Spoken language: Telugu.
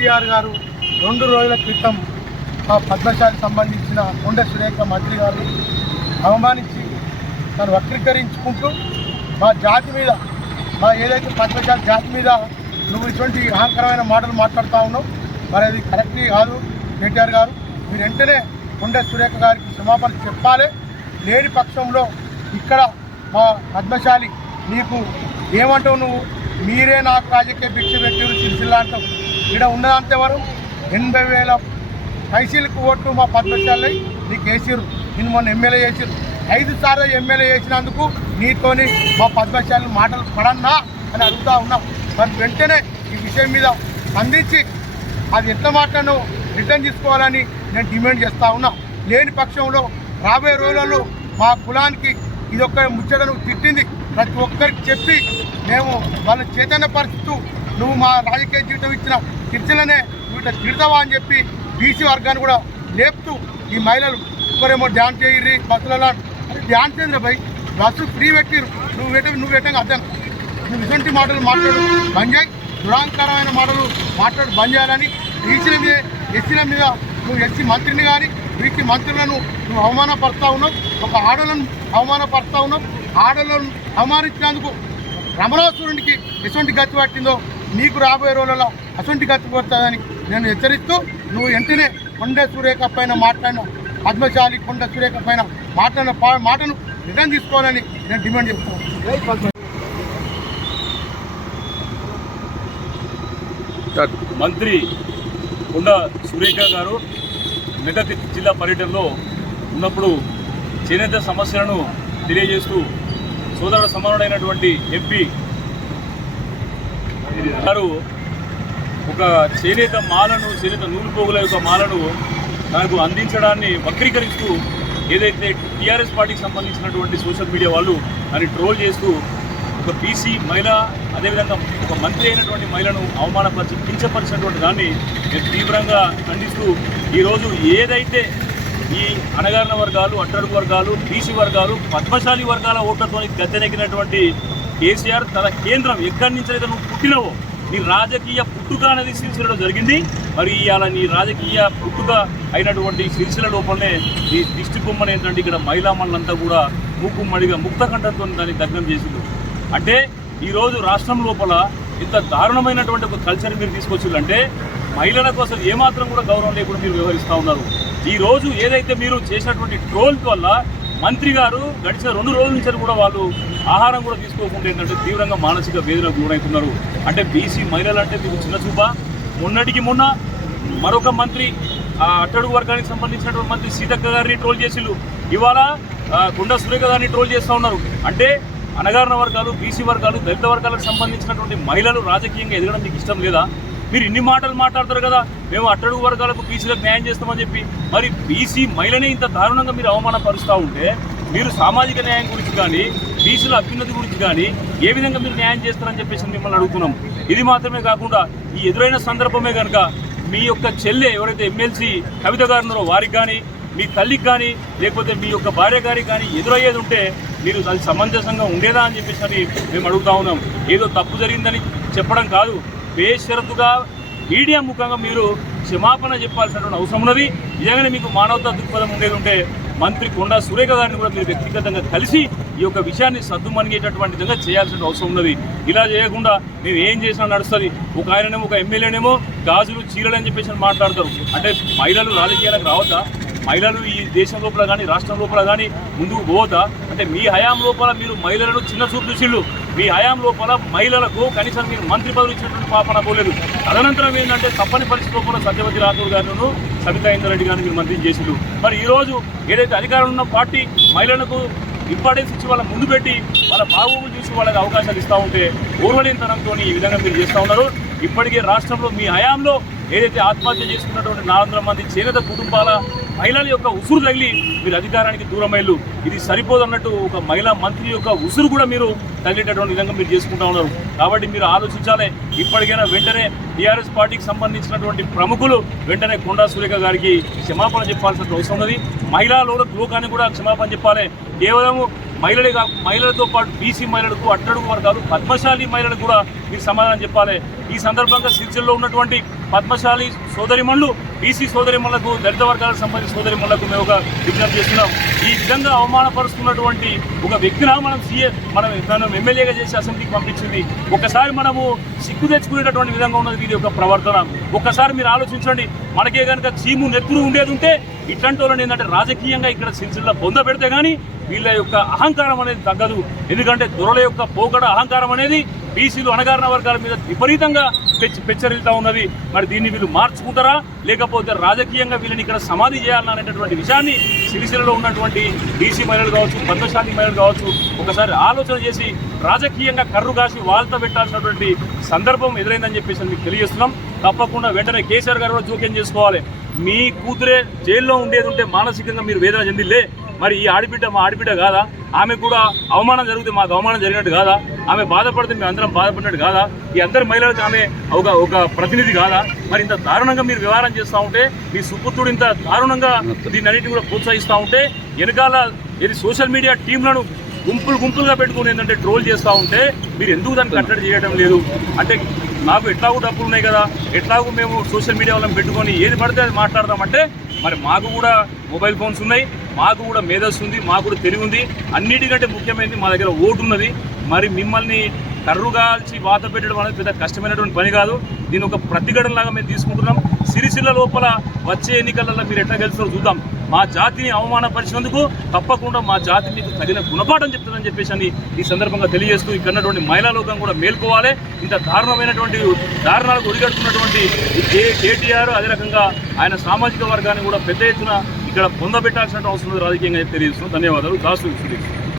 కేటీఆర్ గారు రెండు రోజుల క్రితం మా పద్మశాలికి సంబంధించిన కొండ సురేఖ మంత్రి గారు అవమానించి తను వక్రీకరించుకుంటూ మా జాతి మీద మా ఏదైతే పద్మశాలి జాతి మీద నువ్వు ఇటువంటి అహంకరమైన మాటలు మాట్లాడుతూ ఉన్నావు మరి అది కరెక్ట్ కాదు కేటీఆర్ గారు. మీరు వెంటనే కొండ సురేఖ గారికి క్షమాపణ చెప్పాలి. లేని పక్షంలో ఇక్కడ మా పద్మశాలి నీకు ఏమంటావు నువ్వు? మీరే నాకు రాజకీయ భిక్ష పెట్టి సిరిసిల్లా అంటావు. ఇక్కడ ఉన్నదంతే ఎవరు ఎనభై వేల పైసీలకు ఓట్లు మా పద్మశాలి. నీకు వేసిర్రు. నేను మొన్న ఎమ్మెల్యే చేసిర్రు. ఐదు సార్లు ఎమ్మెల్యే చేసినందుకు నీతోని మా పద్మశాలి మాటలు పడన్నా అని అడుగుతా ఉన్నాం. మరి వెంటనే ఈ విషయం మీద స్పందించి అది ఎట్లా మాట్లాడను రిటర్న్ తీసుకోవాలని నేను డిమాండ్ చేస్తూ ఉన్నా. లేని పక్షంలో రాబోయే రోజులలో మా కులానికి ఇది ఒక్క ముచ్చటను తిట్టింది. ప్రతి ఒక్కరికి చెప్పి మేము వాళ్ళ చైతన్య పరిస్థితు నువ్వు మా రాజకీయ జీవితం ఇచ్చిన కిర్చలనే వీటిని తిడతావా అని చెప్పి బీసీ వర్గాన్ని కూడా లేపుతూ ఈ మహిళలు ఒకరేమో డ్యాన్స్ చేయర్రి బస్సులలో. అరే డ్యాన్స్ ఏంద్రా భయ్. బస్సు ఫ్రీ పెట్టిరు నువ్వు పెట్ట నువ్వు పెట్టాక అర్థం. నువ్వు ఇటువంటి మాటలు మాట్లాడు. బంద్ చేయి. దురాంకరమైన మాటలు మాట్లాడు. బంద్ చేయాలని బీసీల మీద ఎస్సీల మీద నువ్వు ఎస్సీ మంత్రిని కానీ బీసీ మంత్రులను నువ్వు అవమానపరుస్తా ఉన్నావు. ఒక ఆడలను అవమానపరుస్తా ఉన్నావు. ఆడలను అవమానించినందుకు రమణాసురుడికి ఎటువంటి గతి పట్టిందో నీకు రాబోయే రోజులలో అటువంటి గతి నేను హెచ్చరిస్తూ నువ్వు వెంటనే కొండ సురేఖ పైన మాట్లాడిన పద్మశాలి కొండ సురేఖ పైన మాట్లాడిన పా- మాటను రిటర్న్ తీసుకోవాలని నేను డిమాండ్ చేస్తున్నాను మంత్రి కొండ సురేఖ గారు మెదక్ జిల్లా పర్యటనలో ఉన్నప్పుడు చేనేత సమస్యలను తెలియజేస్తూ సోదరుడు సమానుడైనటువంటి ఎంపీ వారు ఒక చేనేత మాలను చేనేత నూలు పోగుల యొక్క మాలను నాకు అందించడాన్ని వక్రీకరిస్తూ ఏదైతే టీఆర్ఎస్ పార్టీకి సంబంధించినటువంటి సోషల్ మీడియా వాళ్ళు అని ట్రోల్ చేస్తూ ఒక బీసీ మహిళ అదేవిధంగా ఒక మంత్రి అయినటువంటి మహిళను అవమానపరిచి కించపరిచినటువంటి దాన్ని నేను తీవ్రంగా ఖండిస్తూ ఈరోజు ఏదైతే ఈ అణగారిన వర్గాలు అట్టడుగు వర్గాలు బీసీ వర్గాలు పద్మశాలి వర్గాల ఓట్లతో గద్దెనెక్కినటువంటి కేసీఆర్ తన కేంద్రం ఎక్కడి నుంచి అయితే నువ్వు పుట్టినవో నీ రాజకీయ పుట్టుక అనేది సిరిసిలలో జరిగింది. మరి ఇవాళ నీ రాజకీయ పుట్టుక అయినటువంటి సిరిసిల లోపలనే ఈ దిష్టి బొమ్మను ఏంటంటే ఇక్కడ మహిళా మండలంతా కూడా మూకుమ్మడిగా ముక్తకంఠంతో దాన్ని దగ్నం చేసింది. అంటే ఈరోజు రాష్ట్రం లోపల ఇంత దారుణమైనటువంటి ఒక కల్చర్ మీరు తీసుకొచ్చిందంటే మహిళలకు అసలు ఏమాత్రం కూడా గౌరవం లేకుండా మీరు వ్యవహరిస్తూ ఉన్నారు. ఈ రోజు ఏదైతే మీరు చేసినటువంటి ట్రోల్ వల్ల మంత్రి గారు గడిచిన రెండు రోజుల నుంచి కూడా వాళ్ళు ఆహారం కూడా తీసుకోకుండా ఏంటంటే తీవ్రంగా మానసిక వేదనకు గురవుతున్నారు అంటే బీసీ మహిళలు అంటే మీకు చిన్న చూప. మొన్నటికి మొన్న మరొక మంత్రి అట్టడుగు వర్గానికి సంబంధించినటువంటి మంత్రి సీతక్క గారిని ట్రోల్ చేసిళ్ళు. ఇవాళ గుండ సురేఖ గారిని ట్రోల్ చేస్తూ ఉన్నారు. అంటే అనగారిన వర్గాలు బీసీ వర్గాలు దళిత వర్గాలకు సంబంధించినటువంటి మహిళలు రాజకీయంగా ఎదగడం మీకు ఇష్టం లేదా? మీరు ఇన్ని మాటలు మాట్లాడతారు కదా మేము అట్టడుగు వర్గాలకు బీసీలకు న్యాయం చేస్తామని చెప్పి మరి బీసీ మహిళనే ఇంత దారుణంగా మీరు అవమానపరుస్తూ ఉంటే మీరు సామాజిక న్యాయం గురించి కానీ బీసీల అభ్యున్నతి గురించి కానీ ఏ విధంగా మీరు న్యాయం చేస్తారని చెప్పేసి మిమ్మల్ని అడుగుతున్నాం. ఇది మాత్రమే కాకుండా ఈ ఎదురైన సందర్భమే కనుక మీ యొక్క చెల్లె ఎవరైతే ఎమ్మెల్సీ కవిత గారు ఉన్నారో వారికి కానీ మీ తల్లికి కానీ లేకపోతే మీ యొక్క భార్య గారికి కానీ ఎదురయ్యేది ఉంటే మీరు అది సమంజసంగా ఉండేదా అని చెప్పేసి అని మేము అడుగుతా ఉన్నాం. ఏదో తప్పు జరిగిందని చెప్పడం కాదు. బేషరతుగా మీడియా ముఖంగా మీరు క్షమాపణ చెప్పాల్సినటువంటి అవసరం ఉన్నది. నిజంగానే మీకు మానవతా దృక్పథం ఉండేది ఉంటే మంత్రి కొండా సురేఖ గారిని కూడా మీరు వ్యక్తిగతంగా కలిసి ఈ యొక్క విషయాన్ని సద్దుమణిగేటటువంటి విధంగా చేయాల్సిన అవసరం ఉన్నది. ఇలా చేయకుండా మేము ఏం చేసినా నడుస్తుంది. ఒక ఆయననేమో ఒక ఎమ్మెల్యేనేమో గాజులు చీరలు అని చెప్పేసి మాట్లాడతారు. అంటే మహిళలు రాజకీయాలకు రావద్దా? మహిళలు ఈ దేశం లోపల కానీ రాష్ట్రం లోపల కానీ ముందుకు పోవద్దా? అంటే మీ హయాం లోపల మీరు మహిళలను చిన్న చూపు చూసిళ్ళు. మీ హయాం లోపల మహిళలకు కనీసం మీరు మంత్రి పదవి ఇచ్చినటువంటి పాపన పోలేదు. తదనంతరం ఏంటంటే తప్పని పరిస్థితి లోపల సత్యవతి రాథోడ్ గారును సబితా ఇంద్రెడ్డి గారిని మీరు మంత్రి చేసిండు మరి ఈరోజు ఏదైతే అధికారంలో ఉన్న పార్టీ మహిళలకు ఇంపార్టెన్స్ ఇచ్చి వాళ్ళ ముందు పెట్టి వాళ్ళ బాగోగులు చూసి వాళ్ళకి అవకాశాలు ఇస్తూ ఉంటే ఊర్వలేనితనంతో ఈ విధంగా మీరు చేస్తూ ఉన్నారు. ఇప్పటికే రాష్ట్రంలో మీ హయాంలో ఏదైతే ఆత్మహత్య చేసుకున్నటువంటి నాలుగు మంది చేనేత కుటుంబాల మహిళల యొక్క ఉసురు తగిలి మీరు అధికారానికి దూరమైళ్ళు ఇది సరిపోదన్నట్టు ఒక మహిళా మంత్రి యొక్క ఉసురు కూడా మీరు తగిలేటటువంటి విధంగా మీరు చేసుకుంటా ఉన్నారు. కాబట్టి మీరు ఆలోచించాలి. ఇప్పటికైనా వెంటనే టీఆర్ఎస్ పార్టీకి సంబంధించినటువంటి ప్రముఖులు వెంటనే కొండా సురేఖ గారికి క్షమాపణ చెప్పాల్సిన అవసరం ఉన్నది. మహిళా లోక లోకానికి కూడా క్షమాపణ చెప్పాలి. కేవలం మహిళలే కాక మహిళలతో పాటు బీసీ మహిళలకు అట్టడుగు వర్గాలు పద్మశాలి మహిళలకు కూడా మీరు సమాధానం చెప్పాలి. ఈ సందర్భంగా సిరిసిల్లో ఉన్నటువంటి పద్మశాలి సోదరిమణులు బీసీ సోదరిమణులకు దళిత వర్గాలకు సంబంధించిన సోదరిమణులకు మేము ఒక విజ్ఞప్తి చేస్తున్నాం. ఈ విధంగా అవమానపరుస్తున్నటువంటి ఒక వ్యక్తిన మనం సీఏ మనం మనం ఎమ్మెల్యేగా చేసి అసెంబ్లీకి పంపించింది. ఒకసారి మనము సిగ్గు తెచ్చుకునేటటువంటి విధంగా ఉన్నది. వీరి యొక్క ప్రవర్తన. ఒక్కసారి మీరు ఆలోచించండి. మనకే కనుక చీము నెత్తురు ఉండేది ఉంటే ఇట్లాంటి వాళ్ళని ఏంటంటే రాజకీయంగా ఇక్కడ సిరిసిల్ల పొంద పెడితే కానీ వీళ్ళ యొక్క అహంకారం అనేది తగ్గదు. ఎందుకంటే దొరల యొక్క పోకడ అహంకారం అనేది బీసీలు అణగారిన వర్గాల మీద విపరీతంగా పెచ్చి పెచ్చరిల్తా ఉన్నది. మరి దీన్ని వీళ్ళు మార్చుకుంటారా? లేకపోతే రాజకీయంగా వీళ్ళని ఇక్కడ సమాధి చేయాలని అనేటటువంటి విషయాన్ని సిరిసిల్లలో ఉన్నటువంటి బీసీ మహిళలు కావచ్చు పద్మశాలి మహిళలు కావచ్చు ఒకసారి ఆలోచన చేసి రాజకీయంగా కర్రు కాసి వాళ్ళతో పెట్టాల్సినటువంటి సందర్భం ఎదురైందని చెప్పేసి మీకు తెలియజేస్తున్నాం. తప్పకుండా వెంటనే కేసీఆర్ గారు కూడా జోక్యం చేసుకోవాలి. మీ కూతురే జైల్లో ఉండేది ఉంటే మానసికంగా మీరు వేదన చెందిలే మరి ఈ ఆడబిడ్డ మా ఆడబిడ్డ కాదా? ఆమె కూడా అవమానం జరిగితే మాకు అవమానం జరిగినట్టు కాదా? ఆమె బాధపడితే మేము అందరం బాధపడినట్టు కాదా? ఈ అందరి మహిళలకు ఆమె ఒక ఒక ప్రతినిధి కాదా? మరి ఇంత దారుణంగా మీరు వ్యవహారం చేస్తూ ఉంటే మీ సుపుత్రుడు ఇంత దారుణంగా దీన్ని అన్నిటి కూడా ప్రోత్సహిస్తూ ఉంటే వెనకాల ఇది సోషల్ మీడియా టీంలను గుంపులు గుంపులుగా పెట్టుకుని ఏంటంటే ట్రోల్ చేస్తూ ఉంటే మీరు ఎందుకు దాన్ని కట్టడి చేయడం లేదు? అంటే నాకు ఎట్లాగూ డబ్బులు ఉన్నాయి కదా? ఎట్లాగూ మేము సోషల్ మీడియా వాళ్ళని పెట్టుకొని ఏది పడితే అది మాట్లాడదామంటే మరి మాకు కూడా మొబైల్ ఫోన్స్ ఉన్నాయి. మాకు కూడా మేధస్సు ఉంది మాకు కూడా తెలివి ఉంది. అన్నిటికంటే ముఖ్యమైనది మా దగ్గర ఓటు ఉన్నది. మరి మిమ్మల్ని కర్రుగాల్చి వాత పెట్టడం అనేది పెద్ద కష్టమైనటువంటి పని కాదు. దీని ఒక ప్రతిఘటనలాగా మేము తీసుకుంటున్నాం. సిరిసిల్ల లోపల వచ్చే ఎన్నికలలో మీరు ఎట్లా గెలుస్తారో చూద్దాం. మా జాతిని అవమానపరిచినందుకు తప్పకుండా మా జాతి మీకు తగిన గుణపాఠం చెప్తుందని చెప్పేసి అని ఈ సందర్భంగా తెలియజేస్తూ ఇక్కడ ఉన్నటువంటి మహిళా లోకం కూడా మేల్కోవాలి. ఇంత దారుణమైనటువంటి దారుణాలకు ఒడిగడుతున్నటువంటి కేటీఆర్ అదే రకంగా ఆయన సామాజిక వర్గాన్ని కూడా పెద్ద ఎత్తున ఇక్కడ పొందబెట్టాల్సిన అవసరం రాజకీయంగా తెలియజేస్తున్నాం. ధన్యవాదాలు. దాసు సురేష్